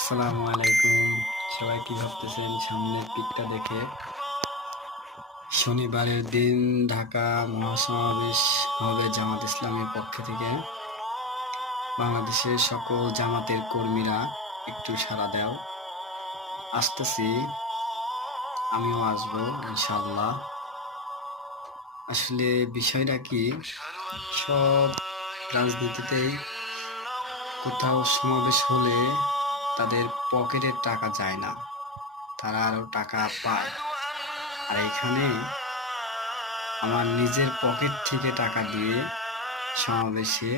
আসসালামু আলাইকুম। সবাই কি ভাবতেছেন সামনের পিকটা দেখে? শনিবারের দিন ঢাকা মহাসমাবেশ হবে জামাত ইসলামের পক্ষ থেকে। বাংলাদেশের সকল জামাতের কর্মীরা একটু সাড়া দাও। আসতেছি, আমিও আসবো ইনশাআল্লাহ। আসলে বিষয়টা কি, সব রাজনীতিতেই কোথাও সমাবেশ হলে তাদের পকেটের টাকা যায় না, তারা আরো টাকা পায়। আর এখানে আমার নিজের পকেট থেকে টাকা দিয়ে সমাবেশে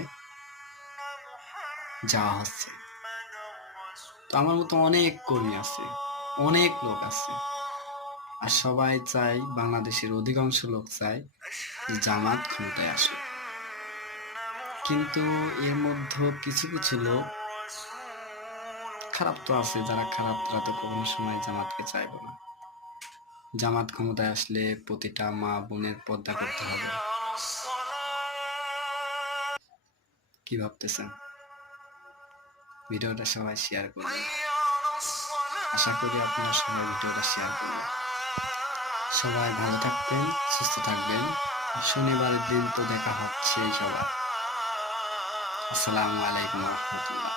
যাওয়া হচ্ছে। তো আমার মতো অনেক কর্মী আছে, অনেক লোক আছে, আর সবাই চায়, বাংলাদেশের অধিকাংশ লোক চায় যে জামাত ক্ষমতায় আসুক। কিন্তু এর মধ্যে কিছু কিছু লোক খারাপ তো আছে, যারা খারাপ তারা তো কোনো সময় জামাতকে চাইবে না। জামাত ক্ষমতায় আসলে প্রতিটা মা বোনের পর্দা করতে হবে। কি ভাবতেছেন? ভিডিওটা সবাই শেয়ার করবেন। আশা করি আপনারা সবাই ভিডিওটা শেয়ার করবেন। সবাই ভালো থাকবেন, সুস্থ থাকবেন। শনিবারের দিন তো দেখা হচ্ছে সবার। আসসালামু আলাইকুম রহমতুল্লাহ।